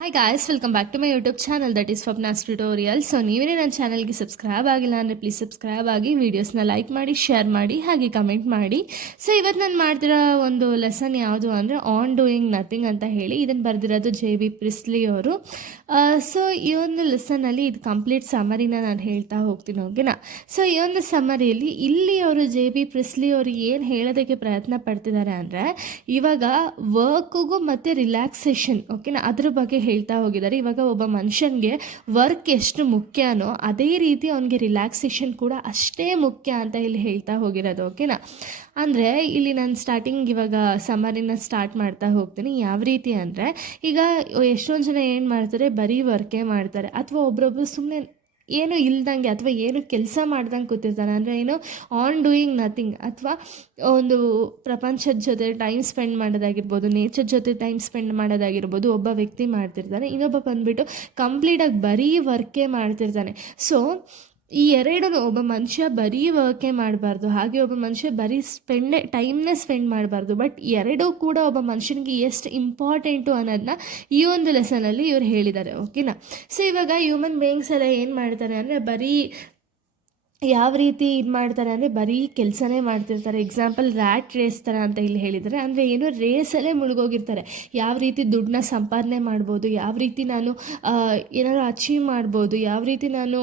Hi guys, welcome back to my YouTube channel that is Swapna's tutorial. So ನೀವೇ ನನ್ನ ಚಾನಲ್ಗೆ subscribe ಆಗಿಲ್ಲ ಅಂದರೆ ಪ್ಲೀಸ್ ಸಬ್ಸ್ಕ್ರೈಬ್ ಆಗಿ, ವೀಡಿಯೋಸ್ನ ಲೈಕ್ ಮಾಡಿ, ಶೇರ್ ಮಾಡಿ, ಹಾಗೆ ಕಮೆಂಟ್ ಮಾಡಿ. ಸೊ ಇವತ್ತು ನಾನು ಮಾಡ್ತಿರೋ ಒಂದು ಲೆಸನ್ ಯಾವುದು ಅಂದರೆ ಆನ್ ಡೂಯಿಂಗ್ ನಥಿಂಗ್ ಅಂತ ಹೇಳಿ. ಇದನ್ನು ಬರೆದಿರೋದು JB ಪ್ರಿಸ್ಲಿ ಅವರು. ಸೊ ಈ ಒಂದು ಲೆಸನ್ನಲ್ಲಿ ಇದು ಕಂಪ್ಲೀಟ್ ಸಮರಿನ ನಾನು ಹೇಳ್ತಾ ಹೋಗ್ತೀನಿ, ಓಕೆನಾ. ಸೊ ಈ ಒಂದು ಸಮರಿಯಲ್ಲಿ ಇಲ್ಲಿ ಅವರು JB ಪ್ರಿಸ್ಲಿ ಅವರು ಏನು ಹೇಳೋದಕ್ಕೆ ಪ್ರಯತ್ನ ಪಡ್ತಿದ್ದಾರೆ ಅಂದರೆ, ಇವಾಗ ವರ್ಕ್ಗೂ ಮತ್ತು ರಿಲ್ಯಾಕ್ಸೇಷನ್, ಓಕೆನಾ, ಅದ್ರ ಬಗ್ಗೆ ಹೇಳ್ತಾ ಹೋಗಿದ್ದಾರೆ. ಇವಾಗ ಒಬ್ಬ ಮನುಷ್ಯನಿಗೆ ವರ್ಕ್ ಎಷ್ಟು ಮುಖ್ಯನೋ ಅದೇ ರೀತಿ ಅವನಿಗೆ ರಿಲ್ಯಾಕ್ಸೇಷನ್ ಕೂಡ ಅಷ್ಟೇ ಮುಖ್ಯ ಅಂತ ಇಲ್ಲಿ ಹೇಳ್ತಾ ಹೋಗಿರೋದು, ಓಕೆನಾ. ಅಂದರೆ ಇಲ್ಲಿ ನಾನು ಸ್ಟಾರ್ಟಿಂಗ್ ಇವಾಗ ಸಮರಿನ ಸ್ಟಾರ್ಟ್ ಮಾಡ್ತಾ ಹೋಗ್ತೀನಿ. ಯಾವ ರೀತಿ ಅಂದರೆ, ಈಗ ಎಷ್ಟೊಂದು ಜನ ಏನು ಮಾಡ್ತಾರೆ, ಬರೀ ವರ್ಕೇ ಮಾಡ್ತಾರೆ, ಅಥವಾ ಒಬ್ರೊಬ್ರು ಸುಮ್ಮನೆ ಏನು ಇಲ್ದಂಗೆ ಅಥವಾ ಏನು ಕೆಲಸ ಮಾಡ್ದಂಗೆ ಕೂತಿರ್ತಾರೆ. ಅಂದರೆ ಏನು, ಆನ್ ಡೂಯಿಂಗ್ ನಥಿಂಗ್, ಅಥವಾ ಒಂದು ಪ್ರಪಂಚದ ಜೊತೆ ಟೈಮ್ ಸ್ಪೆಂಡ್ ಮಾಡೋದಾಗಿರ್ಬೋದು, ನೇಚರ್ ಜೊತೆ ಟೈಮ್ ಸ್ಪೆಂಡ್ ಮಾಡೋದಾಗಿರ್ಬೋದು ಒಬ್ಬ ವ್ಯಕ್ತಿ ಮಾಡ್ತಿರ್ತಾನೆ. ಇನ್ನೊಬ್ಬ ಬಂದುಬಿಟ್ಟು ಕಂಪ್ಲೀಟಾಗಿ ಬರೀ ವರ್ಕೇ ಮಾಡ್ತಿರ್ತಾನೆ. ಸೊ ಈ ಎರಡೂ, ಒಬ್ಬ ಮನುಷ್ಯ ಬರೀ ವರ್ಕೇ ಮಾಡಬಾರ್ದು, ಹಾಗೆ ಒಬ್ಬ ಮನುಷ್ಯ ಬರೀ ಟೈಮ್ನೇ ಸ್ಪೆಂಡ್ ಮಾಡಬಾರ್ದು. ಬಟ್ ಎರಡೂ ಕೂಡ ಒಬ್ಬ ಮನುಷ್ಯನಿಗೆ ಎಷ್ಟು ಇಂಪಾರ್ಟೆಂಟು ಅನ್ನೋದನ್ನ ಈ ಒಂದು ಲೆಸನಲ್ಲಿ ಇವ್ರು ಹೇಳಿದ್ದಾರೆ, ಓಕೆನಾ. ಸೊ ಇವಾಗ ಹ್ಯೂಮನ್ ಬೀಯಿಂಗ್ಸ್ ಎಲ್ಲ ಏನು ಮಾಡ್ತಾರೆ ಅಂದರೆ, ಬರೀ ಯಾವ ರೀತಿ ಇದು ಮಾಡ್ತಾರೆ ಅಂದರೆ ಬರೀ ಕೆಲಸನೇ ಮಾಡ್ತಿರ್ತಾರೆ. ಎಕ್ಸಾಂಪಲ್ ರ್ಯಾಟ್ ರೇಸ್ ಥರ ಅಂತ ಇಲ್ಲಿ ಹೇಳಿದ್ದಾರೆ. ಅಂದರೆ ಏನು, ರೇಸಲ್ಲೇ ಮುಳುಗೋಗಿರ್ತಾರೆ. ಯಾವ ರೀತಿ ದುಡ್ಡನ್ನ ಸಂಪಾದನೆ ಮಾಡ್ಬೋದು, ಯಾವ ರೀತಿ ನಾನು ಏನಾದ್ರು ಅಚೀವ್ ಮಾಡ್ಬೋದು, ಯಾವ ರೀತಿ ನಾನು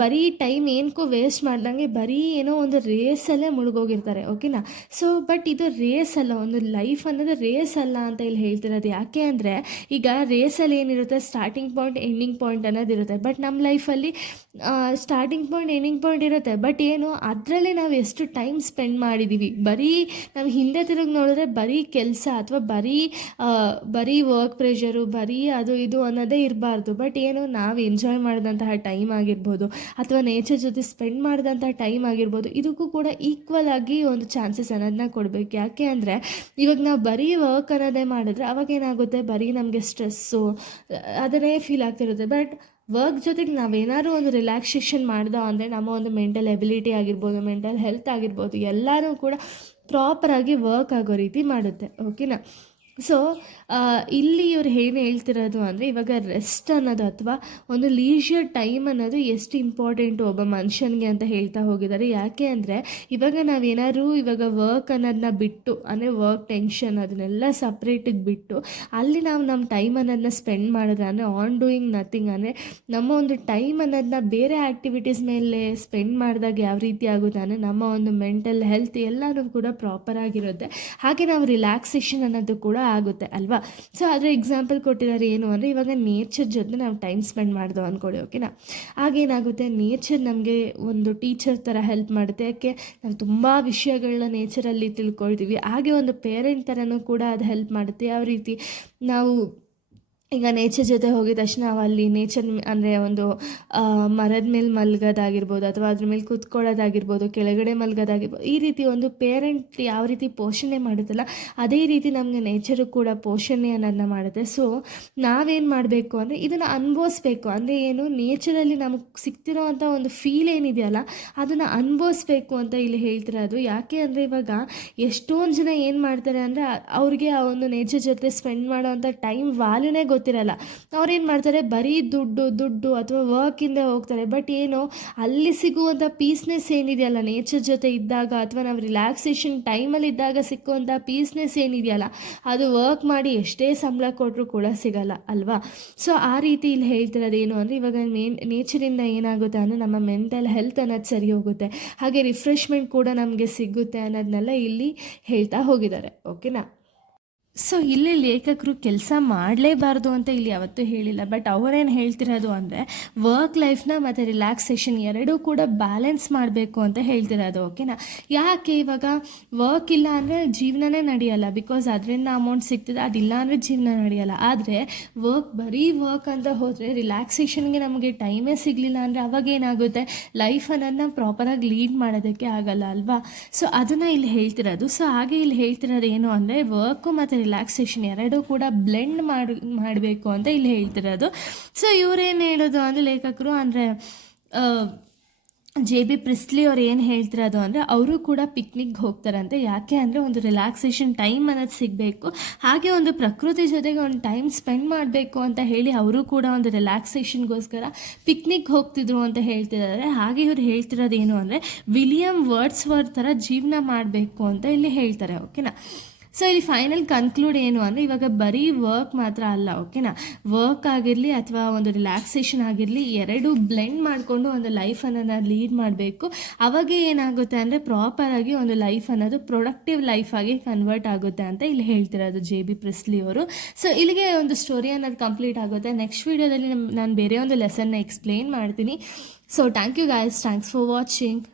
ಬರೀ ಟೈಮ್ ಏನಕ್ಕೂ ವೇಸ್ಟ್ ಮಾಡ್ದಂಗೆ ಬರೀ ಏನೋ ಒಂದು ರೇಸಲ್ಲೇ ಮುಳುಗೋಗಿರ್ತಾರೆ, ಓಕೆನಾ. ಸೊ ಬಟ್ ಇದು ರೇಸ್ ಅಲ್ಲ, ಒಂದು ಲೈಫ್ ಅನ್ನೋದು ರೇಸ್ ಅಲ್ಲ ಅಂತ ಇಲ್ಲಿ ಹೇಳ್ತಿರೋದು. ಯಾಕೆ ಅಂದರೆ, ಈಗ ರೇಸಲ್ಲಿ ಏನಿರುತ್ತೆ, ಸ್ಟಾರ್ಟಿಂಗ್ ಪಾಯಿಂಟ್ ಎಂಡಿಂಗ್ ಪಾಯಿಂಟ್ ಅನ್ನೋದಿರುತ್ತೆ. ಬಟ್ ನಮ್ಮ ಲೈಫಲ್ಲಿ ಸ್ಟಾರ್ಟಿಂಗ್ ಪಾಯಿಂಟ್ ಎಂಡಿಂಗ್ ಪಾಯಿಂಟ್ ಇರುತ್ತೆ, ಬಟ್ ಏನು ಅದರಲ್ಲಿ ನಾವು ಎಷ್ಟು ಟೈಮ್ ಸ್ಪೆಂಡ್ ಮಾಡಿದ್ದೀವಿ. ಬರೀ ನಾವು ಹಿಂದೆ ತಿರುಗಿ ನೋಡಿದ್ರೆ ಬರೀ ಕೆಲಸ ಅಥವಾ ಬರೀ ವರ್ಕ್ ಪ್ರೆಷರು, ಬರೀ ಅದು ಇದು ಅನ್ನೋದೇ ಇರಬಾರ್ದು. ಬಟ್ ಏನು, ನಾವು ಎಂಜಾಯ್ ಮಾಡಿದಂತಹ ಟೈಮ್ ಆಗಿರ್ಬೋದು, ಅಥವಾ ನೇಚರ್ ಜೊತೆ ಸ್ಪೆಂಡ್ ಮಾಡಿದಂಥ ಟೈಮ್ ಆಗಿರ್ಬೋದು, ಇದಕ್ಕೂ ಕೂಡ ಈಕ್ವಲ್ ಆಗಿ ಒಂದು ಚಾನ್ಸಸ್ ಅನ್ನೋದನ್ನ ಕೊಡಬೇಕು. ಯಾಕೆ ಅಂದರೆ, ಇವಾಗ ನಾವು ಬರೀ ವರ್ಕ್ ಅನ್ನೋದೇ ಮಾಡಿದ್ರೆ ಅವಾಗ ಏನಾಗುತ್ತೆ, ಬರೀ ನಮಗೆ ಸ್ಟ್ರೆಸ್ಸು ಅದನ್ನೇ ಫೀಲ್ ಆಗ್ತಿರುತ್ತೆ. ಬಟ್ ವರ್ಕ್ ಜೊತೆಗೆ ನಾವೇನಾದ್ರು ಒಂದು ರಿಲ್ಯಾಕ್ಸೇಷನ್ ಮಾಡ್ದೋ ಅಂದರೆ ನಮ್ಮ ಒಂದು ಮೆಂಟಲ್ ಎಬಿಲಿಟಿ ಆಗಿರ್ಬೋದು, ಮೆಂಟಲ್ ಹೆಲ್ತ್ ಆಗಿರ್ಬೋದು, ಎಲ್ಲರೂ ಕೂಡ ಪ್ರಾಪರಾಗಿ ವರ್ಕ್ ಆಗೋ ರೀತಿ ಮಾಡುತ್ತೆ, ಓಕೆನಾ. ಸೊ ಇಲ್ಲಿ ಇವ್ರು ಏನು ಹೇಳ್ತಿರೋದು ಅಂದರೆ, ಇವಾಗ ರೆಸ್ಟ್ ಅನ್ನೋದು ಅಥವಾ ಒಂದು ಲೀಜರ್ ಟೈಮ್ ಅನ್ನೋದು ಎಷ್ಟು ಇಂಪಾರ್ಟೆಂಟು ಒಬ್ಬ ಮನುಷ್ಯನಿಗೆ ಅಂತ ಹೇಳ್ತಾ ಹೋಗಿದ್ದಾರೆ. ಯಾಕೆ ಅಂದರೆ, ಇವಾಗ ವರ್ಕ್ ಅನ್ನೋದನ್ನ ಬಿಟ್ಟು, ಅಂದರೆ ವರ್ಕ್ ಟೆನ್ಷನ್ ಅದನ್ನೆಲ್ಲ ಸಪ್ರೇಟಿಗೆ ಬಿಟ್ಟು ಅಲ್ಲಿ ನಾವು ನಮ್ಮ ಟೈಮ್ ಅನ್ನೋದನ್ನ ಸ್ಪೆಂಡ್ ಮಾಡಿದ್ರೆ, ಅಂದರೆ ಆನ್ ಡೂಯಿಂಗ್ ನಥಿಂಗ್, ಅಂದರೆ ನಮ್ಮ ಒಂದು ಟೈಮ್ ಅನ್ನೋದನ್ನ ಬೇರೆ ಆ್ಯಕ್ಟಿವಿಟೀಸ್ ಮೇಲೆ ಸ್ಪೆಂಡ್ ಮಾಡಿದಾಗ ಯಾವ ರೀತಿ ಆಗುತ್ತೆ ಅಂದರೆ, ನಮ್ಮ ಒಂದು ಮೆಂಟಲ್ ಹೆಲ್ತ್ ಎಲ್ಲನೂ ಕೂಡ ಪ್ರಾಪರಾಗಿರುತ್ತೆ. ಹಾಗೆ ನಾವು ರಿಲ್ಯಾಕ್ಸೇಷನ್ ಅನ್ನೋದು ಕೂಡ ಆಗುತ್ತೆ ಅಲ್ವಾ. ಸೊ ಅದರ ಎಕ್ಸಾಂಪಲ್ ಕೊಟ್ಟಿದ್ದಾರೆ. ಏನು ಅಂದರೆ, ಇವಾಗ ನೇಚರ್ ಜೊತೆ ನಾವು ಟೈಮ್ ಸ್ಪೆಂಡ್ ಮಾಡ್ದೋ ಅಂದ್ಕೊಳ್ಳಿ, ಓಕೆನಾ. ಆಗೇನಾಗುತ್ತೆ, ನೇಚರ್ ನಮಗೆ ಒಂದು ಟೀಚರ್ ಥರ ಹೆಲ್ಪ್ ಮಾಡುತ್ತೆ. ಯಾಕೆ, ನಾವು ತುಂಬ ವಿಷಯಗಳನ್ನ ನೇಚರಲ್ಲಿ ತಿಳ್ಕೊಳ್ತೀವಿ. ಹಾಗೆ ಒಂದು ಪೇರೆಂಟ್ ಥರನೂ ಕೂಡ ಅದು ಹೆಲ್ಪ್ ಮಾಡುತ್ತೆ. ಯಾವ ರೀತಿ, ನಾವು ಈಗ ನೇಚರ್ ಜೊತೆ ಹೋಗಿದ ತಕ್ಷಣ ನಾವು ಅಲ್ಲಿ ನೇಚರ್ ಅಂದರೆ ಒಂದು ಮರದ ಮೇಲೆ ಮಲ್ಗೋದಾಗಿರ್ಬೋದು, ಅಥವಾ ಅದ್ರ ಮೇಲೆ ಕೂತ್ಕೊಳ್ಳೋದಾಗಿರ್ಬೋದು, ಕೆಳಗಡೆ ಮಲ್ಗೋದಾಗಿರ್ಬೋದು, ಈ ರೀತಿ ಒಂದು ಪೇರೆಂಟ್ ಯಾವ ರೀತಿ ಪೋಷಣೆ ಮಾಡುತ್ತಲ್ಲ, ಅದೇ ರೀತಿ ನಮಗೆ ನೇಚರು ಕೂಡ ಪೋಷಣೆ ಅನ್ನೋದನ್ನ ಮಾಡುತ್ತೆ. ಸೊ ನಾವೇನು ಮಾಡಬೇಕು ಅಂದರೆ, ಇದನ್ನು ಅನುಭವಿಸ್ಬೇಕು. ಅಂದರೆ ಏನು, ನೇಚರಲ್ಲಿ ನಮಗೆ ಸಿಗ್ತಿರೋವಂಥ ಒಂದು ಫೀಲ್ ಏನಿದೆಯಲ್ಲ ಅದನ್ನು ಅನುಭವಿಸ್ಬೇಕು ಅಂತ ಇಲ್ಲಿ ಹೇಳ್ತಿರೋದು. ಯಾಕೆ ಅಂದರೆ, ಇವಾಗ ಎಷ್ಟೊಂದು ಜನ ಏನು ಮಾಡ್ತಾರೆ ಅಂದರೆ, ಅವ್ರಿಗೆ ಆ ಒಂದು ನೇಚರ್ ಜೊತೆ ಸ್ಪೆಂಡ್ ಮಾಡೋವಂಥ ಟೈಮ್ ವ್ಯಾಲ್ಯೂನೇ ಗೊತ್ತಿರಲ್ಲ. ಅವ್ರೇನು ಮಾಡ್ತಾರೆ, ಬರೀ ದುಡ್ಡು ಅಥವಾ ವರ್ಕಿಂದ ಹೋಗ್ತಾರೆ. ಬಟ್ ಏನು, ಅಲ್ಲಿ ಸಿಗುವಂಥ ಪೀಸ್ನೆಸ್ ಏನಿದೆಯಲ್ಲ ನೇಚರ್ ಜೊತೆ ಇದ್ದಾಗ, ಅಥವಾ ನಾವು ರಿಲ್ಯಾಕ್ಸೇಷನ್ ಟೈಮಲ್ಲಿ ಇದ್ದಾಗ ಸಿಕ್ಕುವಂಥ ಪೀಸ್ನೆಸ್ ಏನಿದೆಯಲ್ಲ, ಅದು ವರ್ಕ್ ಮಾಡಿ ಎಷ್ಟೇ ಸಂಬಳ ಕೊಟ್ಟರು ಕೂಡ ಸಿಗಲ್ಲ ಅಲ್ವಾ. ಸೊ ಆ ರೀತಿ ಇಲ್ಲಿ ಹೇಳ್ತಿರೋದು ಏನು ಅಂದರೆ, ಇವಾಗ ನೇಚರಿಂದ ಏನಾಗುತ್ತೆ ಅಂದರೆ ನಮ್ಮ ಮೆಂಟಲ್ ಹೆಲ್ತ್ ಅನ್ನೋದು ಸರಿ ಹೋಗುತ್ತೆ, ಹಾಗೆ ರಿಫ್ರೆಶ್ಮೆಂಟ್ ಕೂಡ ನಮಗೆ ಸಿಗುತ್ತೆ ಅನ್ನೋದನ್ನೆಲ್ಲ ಇಲ್ಲಿ ಹೇಳ್ತಾ ಹೋಗಿದ್ದಾರೆ, ಓಕೆನಾ. ಸೊ ಇಲ್ಲಿ ಲೇಖಕರು ಕೆಲಸ ಮಾಡಲೇಬಾರ್ದು ಅಂತ ಇಲ್ಲಿ ಯಾವತ್ತೂ ಹೇಳಿಲ್ಲ. ಬಟ್ ಅವರೇನು ಹೇಳ್ತಿರೋದು ಅಂದರೆ, ವರ್ಕ್ ಲೈಫ್ನ ಮತ್ತು ರಿಲ್ಯಾಕ್ಸೇಷನ್ ಎರಡೂ ಕೂಡ ಬ್ಯಾಲೆನ್ಸ್ ಮಾಡಬೇಕು ಅಂತ ಹೇಳ್ತಿರೋದು, ಓಕೆನಾ. ಯಾಕೆ, ಇವಾಗ ವರ್ಕ್ ಇಲ್ಲ ಅಂದರೆ ಜೀವನನೇ ನಡೆಯಲ್ಲ. ಬಿಕಾಸ್ ಅದರಿಂದ ಅಮೌಂಟ್ ಸಿಗ್ತದೆ, ಅದಿಲ್ಲ ಅಂದರೆ ಜೀವನ ನಡೆಯಲ್ಲ. ಆದರೆ ಬರೀ ವರ್ಕ್ ಅಂತ ಹೋದರೆ, ರಿಲ್ಯಾಕ್ಸೇಷನ್ಗೆ ನಮಗೆ ಟೈಮೇ ಸಿಗಲಿಲ್ಲ ಅಂದರೆ ಅವಾಗ ಏನಾಗುತ್ತೆ, ಲೈಫ್ ಅನ್ನೋದನ್ನ ಪ್ರಾಪರಾಗಿ ಲೀಡ್ ಮಾಡೋದಕ್ಕೆ ಆಗಲ್ಲ ಅಲ್ವಾ. ಸೊ ಅದನ್ನು ಇಲ್ಲಿ ಹೇಳ್ತಿರೋದು. ಸೊ ಹಾಗೆ ಇಲ್ಲಿ ಹೇಳ್ತಿರೋದು ಏನು ಅಂದರೆ, ವರ್ಕು ಮತ್ತು ರಿಲ್ಯಾಕ್ಸೇಷನ್ ಎರಡೂ ಕೂಡ ಬ್ಲೆಂಡ್ ಮಾಡಬೇಕು ಅಂತ ಇಲ್ಲಿ ಹೇಳ್ತಿರೋದು. ಸೊ ಇವರೇನು ಹೇಳೋದು ಅಂದರೆ, ಲೇಖಕರು ಅಂದರೆ ಜೆ ಬಿ ಪ್ರಿಸ್ಲಿ ಅವ್ರು ಏನು ಹೇಳ್ತಿರೋದು ಅಂದರೆ ಅವರು ಕೂಡ ಪಿಕ್ನಿಕ್ಗೆ ಹೋಗ್ತಾರಂತೆ. ಯಾಕೆ ಅಂದರೆ ಒಂದು ರಿಲ್ಯಾಕ್ಸೇಷನ್ ಟೈಮ್ ಅನ್ನೋದು ಸಿಗಬೇಕು, ಹಾಗೆ ಒಂದು ಪ್ರಕೃತಿ ಜೊತೆಗೆ ಒಂದು ಟೈಮ್ ಸ್ಪೆಂಡ್ ಮಾಡಬೇಕು ಅಂತ ಹೇಳಿ ಅವರು ಕೂಡ ಒಂದು ರಿಲ್ಯಾಕ್ಸೇಷನ್ಗೋಸ್ಕರ ಪಿಕ್ನಿಕ್ ಹೋಗ್ತಿದ್ರು ಅಂತ ಹೇಳ್ತಿದ್ದಾರೆ. ಹಾಗೆ ಇವ್ರು ಹೇಳ್ತಿರೋದು ಏನು ಅಂದರೆ ವಿಲಿಯಂ ವರ್ಡ್ಸ್ವರ್ತ್ ಥರ ಜೀವನ ಮಾಡಬೇಕು ಅಂತ ಇಲ್ಲಿ ಹೇಳ್ತಾರೆ. ಓಕೆನಾ. ಸೊ ಇಲ್ಲಿ ಫೈನಲ್ ಕನ್ಕ್ಲೂಡ್ ಏನು ಅಂದರೆ ಇವಾಗ ಬರೀ ವರ್ಕ್ ಮಾತ್ರ ಅಲ್ಲ. ಓಕೆನಾ. ವರ್ಕ್ ಆಗಿರಲಿ ಅಥವಾ ಒಂದು ರಿಲ್ಯಾಕ್ಸೇಷನ್ ಆಗಿರಲಿ, ಎರಡೂ ಬ್ಲೆಂಡ್ ಮಾಡಿಕೊಂಡು ಒಂದು ಲೈಫ್ ಅನ್ನೋದು ಲೀಡ್ ಮಾಡಬೇಕು. ಅವಾಗ ಏನಾಗುತ್ತೆ ಅಂದರೆ ಪ್ರಾಪರಾಗಿ ಒಂದು ಲೈಫ್ ಅನ್ನೋದು ಪ್ರೊಡಕ್ಟಿವ್ ಲೈಫ್ ಆಗಿ ಕನ್ವರ್ಟ್ ಆಗುತ್ತೆ ಅಂತ ಇಲ್ಲಿ ಹೇಳ್ತಿರೋದು ಜೆ ಬಿ ಪ್ರಿಸ್ಲಿ ಅವರು. ಸೊ ಇಲ್ಲಿಗೆ ಒಂದು ಸ್ಟೋರಿ ಅನ್ನೋದು ಕಂಪ್ಲೀಟ್ ಆಗುತ್ತೆ. ನೆಕ್ಸ್ಟ್ ವೀಡಿಯೋದಲ್ಲಿ ನಾನು ಬೇರೆ ಒಂದು ಲೆಸನ್ನ ಎಕ್ಸ್ಪ್ಲೇನ್ ಮಾಡ್ತೀನಿ. So thank you guys, thanks for watching.